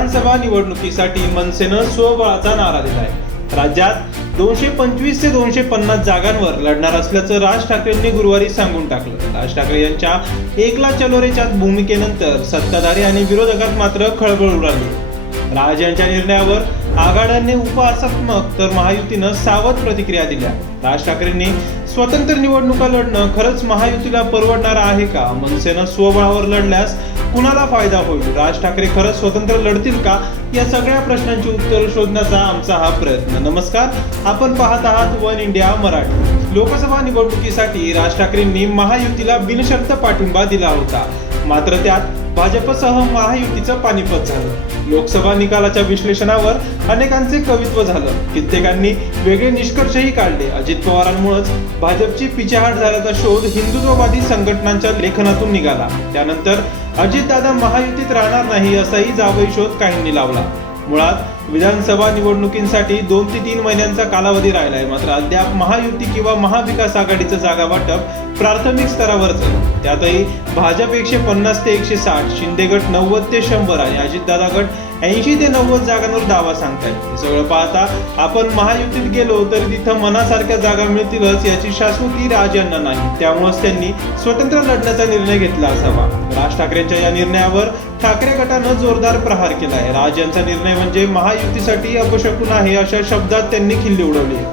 विधानसभा निवडणुकीसाठी मनसेनं स्वबळाचा नारा दिलाय. राज्यात दोनशे पंचवीस ते दोनशे पन्नास जागांवर लढणार असल्याचं राज ठाकरेंनी गुरुवारी सांगून टाकलं. राज ठाकरे यांच्या एकला चलोरेच्या भूमिकेनंतर सत्ताधारी आणि विरोधकात मात्र खळबळ उडाली. राज यांच्या निर्णयावर आघाड्यांनी उपहासात्मक तर महायुतीनं सावध प्रतिक्रिया दिल्या. राज ठाकरेंनी स्वतंत्र निवडणुका लढणं खरंच महायुतीला परवडणार आहे का? मनसेनं स्वबळावर लढल्यास कुणाला फायदा होईल? राज ठाकरे खरंच स्वतंत्र लढतील का? या सगळ्या प्रश्नांची उत्तर शोधण्याचा आमचा हा प्रयत्न. नमस्कार. आपण पाहत आहात वन इंडिया मराठी. लोकसभा निवडणुकीसाठी राज ठाकरेंनी महायुतीला बिनशर्त पाठिंबा दिला होता. मात्र त्यात भाजपसह महायुतीचं पानिपत झालं. लोकसभा निकालाच्या विश्लेषणावर अनेकांचे कवित्व झालं. कित्येकांनी वेगळे निष्कर्षही काढले. अजित पवारांमुळेच भाजपची पिछेहाट झाल्याचा शोध हिंदुत्ववादी संघटनांच्या लेखनातून निघाला. त्यानंतर अजितदादा महायुतीत राहणार नाही असाही जावई शोध काहींनी लावला. मुळात विधानसभा निवडणुकींसाठी दोन ते तीन महिन्यांचा कालावधी राहिलाय मात्र अद्याप महायुती किंवा महाविकास आघाडीचं जागा वाटप प्राथमिक स्तरावरच आहे. त्यातही भाजप एकशे पन्नास ते एकशे साठ शिंदे गट नव्वद ते शंभर आणि अजितदादा गट ऐंशी ते नव्वद जागांवर दावा सांगतायत. हे सगळं पाहता आपण महायुतीत गेलो तर तिथं मनासारख्या जागा मिळतीलच याची शाश्वती राज यांना नाही. त्यामुळेच त्यांनी स्वतंत्र लढण्याचा निर्णय घेतला असावा. राज ठाकरेंच्या या निर्णयावर ठाकरे गटानं जोरदार प्रहार केला आहे. राज यांचा निर्णय म्हणजे महायुतीसाठी अपशकून आहे अशा शब्दात त्यांनी खिल्ली उडवली.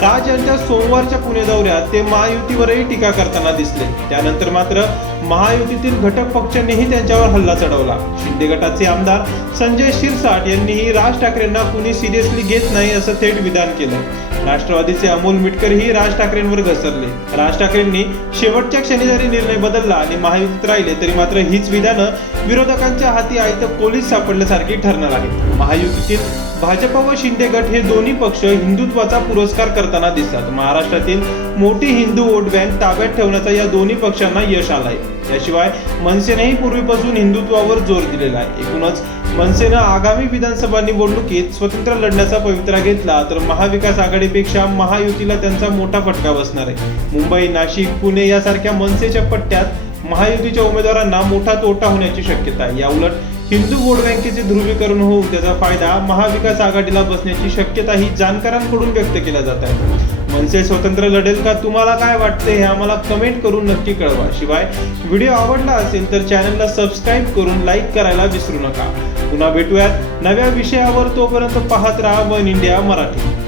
राज यांच्या सोमवारच्या पुणे दौऱ्यात ते महायुतीवरही टीका करताना दिसले. त्यानंतर मात्र महायुतीतील घटक पक्षांनीही त्यांच्यावर हल्ला चढवला. शिंदे गटाचे आमदार संजय शिरसाट यांनीही राज ठाकरेंना कुणी सिरियसली घेत नाही असं थेट विधान केलं. राष्ट्रवादीचे अमोल मिटकरही राज ठाकरेंवर घसरले. राज ठाकरेंनी शेवटच्या क्षणी जरी निर्णय बदलला आणि महायुतीत राहिले तरी मात्र हीच विधानं विरोधकांच्या हाती आयत पोलीस सापडल्यासारखी ठरणार आहेत. महायुतीतील भाजप व शिंदे गट हे दोन्ही पक्ष हिंदुत्वाचा पुरस्कार करताना दिसतात. महाराष्ट्रातील मोठी हिंदू वोट बँक ताब्यात ठेवण्याचा या दोन्ही पक्षांना यश आलंय. याशिवाय मनसेनेही पूर्वीपासून हिंदुत्वावर जोर दिलेला आहे. एकूणच मनसेनं आगामी विधानसभा निवडणुकीत स्वतंत्र लढण्याचा पवित्रा घेतला तर महाविकास आघाडीपेक्षा महायुतीला त्यांचा मोठा फटका बसणार आहे. मुंबई नाशिक पुणे यासारख्या मनसेच्या पट्ट्यात महायुतीच्या उमेदवारांना मोठा तोटा होण्याची शक्यता आहे. याउलट हिंदू वोट बँकेचे ध्रुवीकरण होऊन त्याचा फायदा महाविकास आघाडीला बसण्याची शक्यता ही जाणकारांकडून व्यक्त केला जात आहे. मनसे स्वतंत्र लढेल का? तुम्हाला काय वाटते हे आम्हाला कमेंट करून नक्की कळवा. शिवाय व्हिडिओ आवडला असेल तर चॅनलला सबस्क्राईब करून लाईक करायला विसरू नका. पुन्हा भेटूयात नव्या विषयावर. तोपर्यंत पाहत राहा वन इंडिया मराठी.